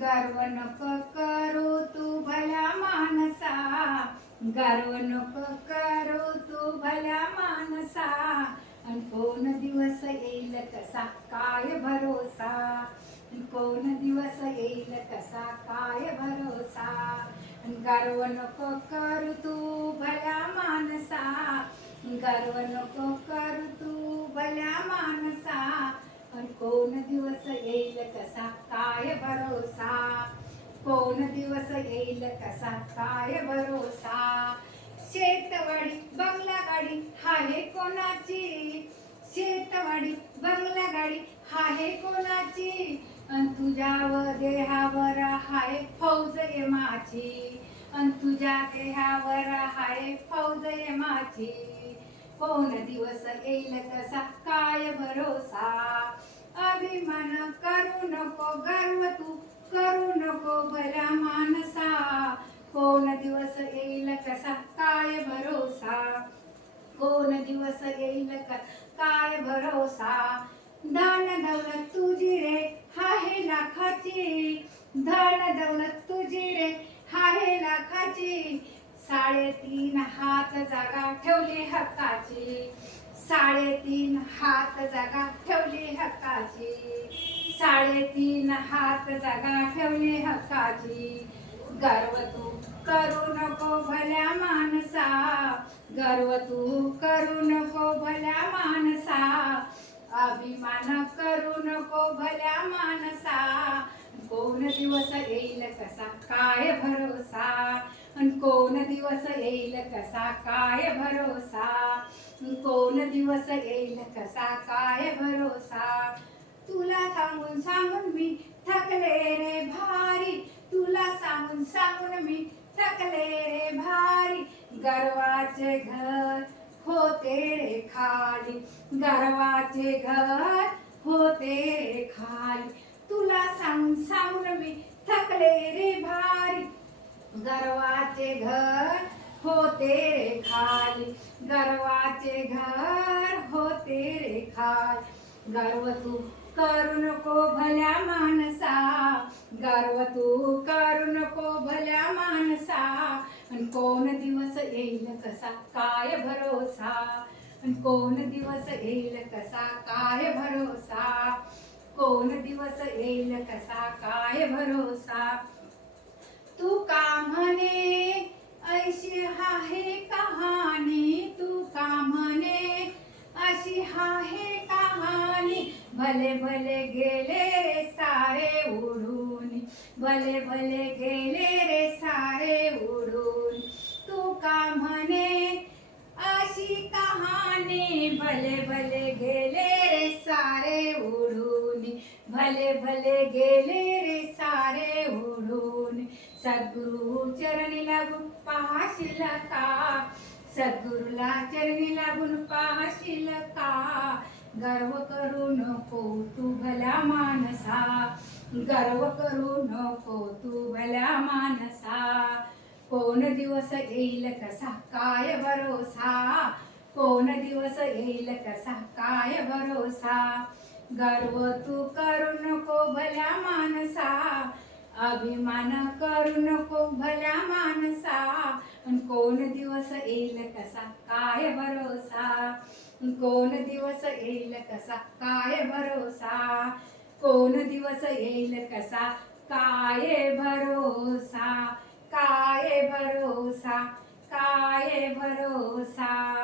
गर्व नक करू तू भल्या मानसा गर्व नको करू तू भल्या मानसा आणि कोण दिवस येईल कसा काय भरोसा? कोण दिवस येईल कसा काय भरोसा? गर्व नको करू तू भल्या मानसा गर्व नको करू तू भल्या मानसा पण कोण दिवस येईल कसा? काय भरोसा? कोण दिवस येईल कसा? काय भरोसा? शेतवाडी बंगला गाडी हाय कोणाची? शेतवाडी बंगला गाडी हाय कोणाची? अन तुझ्या देहावर हाय फौज माझी. अन तुझ्या देहावर हाय फौज माझी. कोण दिवस येईल कसा काय भरोसा. अभिमान करू नको गर्व तू करू नको भल्या मानसा. कोण दिवस येईल कसा काय भरोसा. कोण दिवस येईल का काय भरोसा. धन दौलत तुझी रे हाहे लाखाची. धन दौलत तुझी रे हाहे लाखाची. साडेतीन हात जागा ठेवली हक्काची. साडेतीन हात जागा ठेवली हक्काची. साडेतीन हात जागा ठेवली हक्काची. गर्व तू करू नको भल्या माणसा. गर्व तू करू नको भल्या माणसा. अभिमान करू नको भल्या माणसा. कोण दिवस येईल कसा? काय भरोसा? कोण दिवस येईल कसा? काय भरोसा? कोण दिवस येईल कसा? काय भरोसा? तुला सांगून सांगून मी थकले रे भारी. तुला सांगून सांगून मी थकले रे भारी. गर्वाचे घर होते रे खाली. गर्वाचे घर होते रे खाली. तुला सांगून सांगून मी थकले रे भारी. गर्वाचे घर होते रे खाली. गर्वाचे घर होते रे खाली. गर्व तू करू नको भल्या माणसा. गर्व तू करू नको भल्या माणसा. आणि कोण दिवस येईल कसा? काय भरोसा? आणि कोण दिवस येईल कसा? काय भरोसा? कोण दिवस येईल कसा? काय भरोसा? म्हणे ऐशी आहे कहाणी तू का म्हणे? अशी आहे कहाणी भले भले गेले रे सारे उडून भले भले गेले रे सारे उडून तू का म्हणे? अशी कहाणी भले भले गेले भले भले गेले रे सारे उडून. सद्गुरु चरणी लागून पाहशील का? सद्गुरुला चरणी लागून पाहशील का? गर्व करू नको तू भला मानसा. गर्व करू नको तू भला मानसा. कोण दिवस येईल कसा? काय भरोसा? कोण दिवस येईल कसा? काय भरोसा? गर्व तू करू नको भल्या माणसा अभिमान करू नको भल्या माणसा कोण दिवस येईल कसा? काय भरोसा? कोण दिवस येईल कसा? काय भरोसा? कोण दिवस येईल कसा? काय भरोसा? काय भरोसा? काय भरोसा?